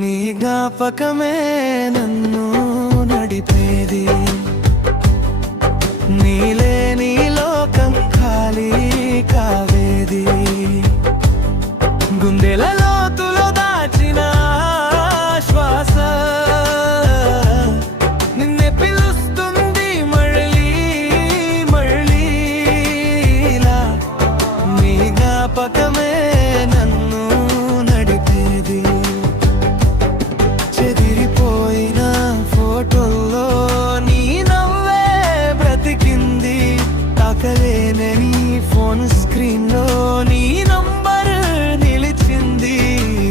నీ జ్ఞాపకమే నన్ను నడిపేది, నీలేని లోకం ఖాళీ కావేది. గుండెల లోతులో దాచిన శ్వాస నిన్నే పిలుస్తుంది మళ్ళీ మళ్ళీలా. నీ జ్ఞాపకమే నన్ను నడిపేది, చెదిరిపోయిన ఫోటోల్లో నీ నవ్వే బ్రతికింది. తాకలేని ఫోన్ స్క్రీన్ లో నీ నంబర్ నిలిచింది.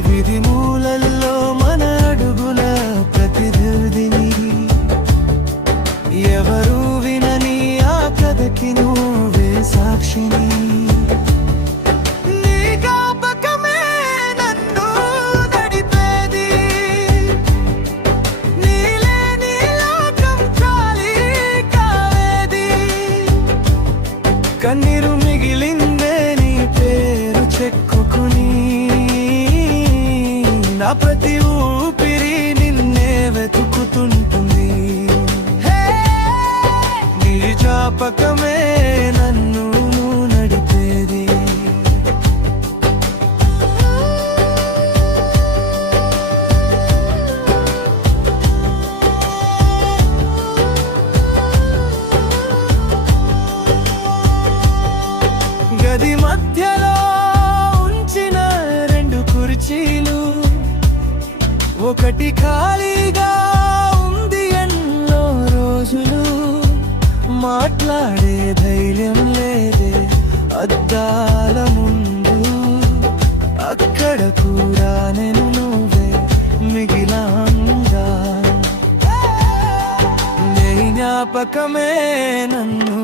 విధి మూలల్లో మన అడుగుల ప్రతిధ్వనిని, ఎవరు వినని ఆ కథకి నువ్వే సాక్షిని. కన్నీరు మిగిలిందే నీ పేరు చెక్కుకుని, నా ప్రతి ఊపిరి నిన్నే వెతుకుతుంటుంది. నీ జ్ఞాపకమే నన్ను నడిపేది. గది మధ్యలో ఉంచిన రెండు కుర్చీలు, ఒకటి ఖాళీగా ఉంది ఎన్నో రోజులు. మాట్లాడే ధైర్యం లేదే అద్దాల ముందు, అక్కడ కూడా నేను నువ్వే మిగిలాంగా. నీ జ్ఞాపకమే నన్ను